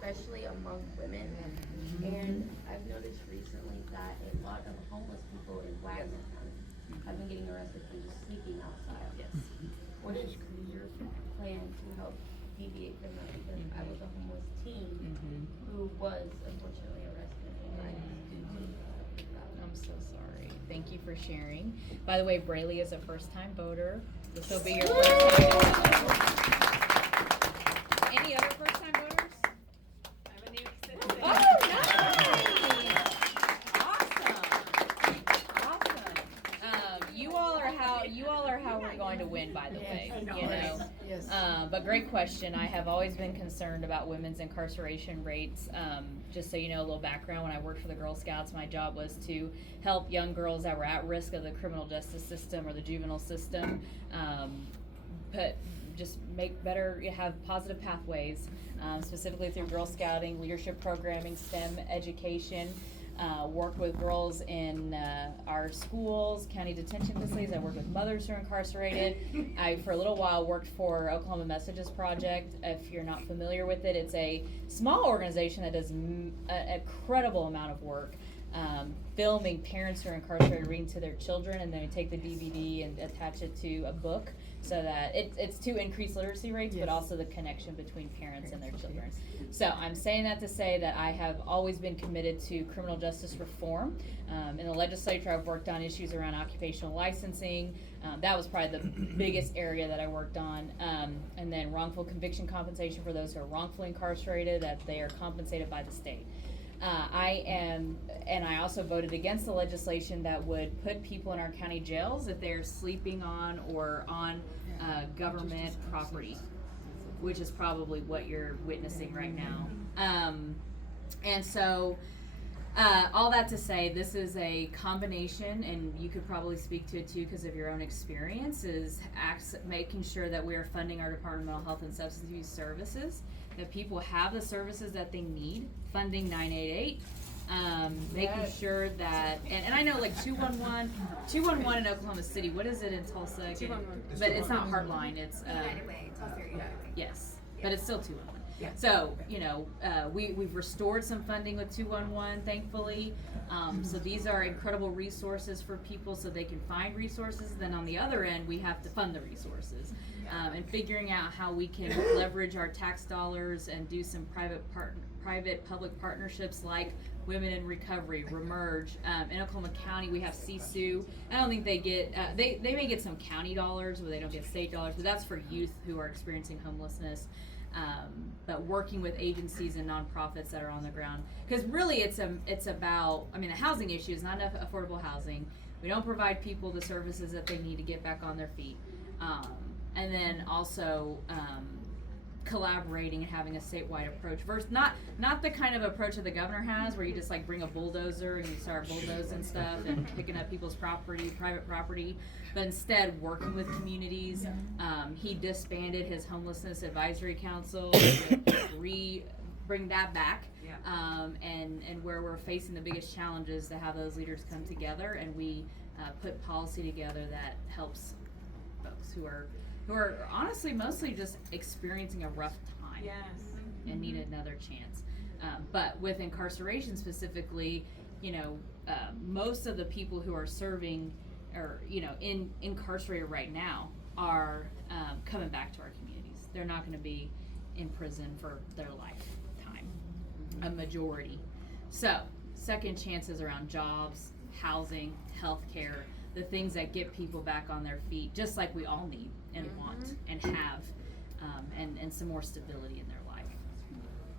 especially among women. And I've noticed recently that a lot of homeless people in Wagner County have been getting arrested for just sleeping outside. Yes. What is your plan to help deviate from that? Because I was a homeless teen who was unfortunately arrested and due to that. I'm so sorry. Thank you for sharing. By the way, Braley is a first-time voter. This will be your first time. Any other first-time voters? I'm a new citizen. Oh, nice! Awesome. You all are how we're going to win, by the way. You know. Yes. But great question. I have always been concerned about women's incarceration rates. Just so you know, a little background, when I worked for the Girl Scouts, my job was to help young girls that were at risk of the criminal justice system or the juvenile system have positive pathways, specifically through Girl Scouting, leadership programming, STEM education. Worked with girls in our schools, county detention facilities. I worked with mothers who are incarcerated. I, for a little while, worked for Oklahoma Messages Project. If you're not familiar with it, it's a small organization that does an incredible amount of work filming parents who are incarcerated reading to their children, and then we take the DVD and attach it to a book so that it's to increase literacy rates, but also the connection between parents and their children. So I'm saying that to say that I have always been committed to criminal justice reform. In the legislature, I've worked on issues around occupational licensing. That was probably the biggest area that I worked on. And then wrongful conviction compensation for those who are wrongfully incarcerated, that they are compensated by the state. I also voted against the legislation that would put people in our county jails if they're sleeping on or on government property, which is probably what you're witnessing right now. And so, all that to say, this is a combination, and you could probably speak to it too because of your own experience, is making sure that we are funding our Department of Mental Health and Substance Abuse Services, that people have the services that they need, funding 988, making sure that, and I know like 211 in Oklahoma City, what is it in Tulsa? 211. But it's not Heartline, it's, United Way, Tulsa United Way. yes, but it's still 211. Yeah. So, we've restored some funding with 211, thankfully. So these are incredible resources for people so they can find resources. Then on the other end, we have to fund the resources. And figuring out how we can leverage our tax dollars and do some private-public partnerships like Women in Recovery, Remerge. In Oklahoma County, we have CSU. I don't think they get, they may get some county dollars, but they don't get state dollars, but that's for youth who are experiencing homelessness. But working with agencies and nonprofits that are on the ground, because really it's about, the housing issue is not enough affordable housing. We don't provide people the services that they need to get back on their feet, and then also collaborating and having a statewide approach versus not the kind of approach that the governor has where you just like bring a bulldozer and you start bulldozing stuff and picking up people's private property, but instead working with communities. He disbanded his homelessness advisory council to bring that back, and where we're facing the biggest challenges to have those leaders come together, and we put policy together that helps folks who are honestly mostly just experiencing a rough time and need another chance. But with incarceration specifically, most of the people who are serving or incarcerated right now are coming back to our communities. They're not going to be in prison for their lifetime, a majority. So second chances around jobs, housing, healthcare, the things that get people back on their feet, just like we all need and want and have, and some more stability in their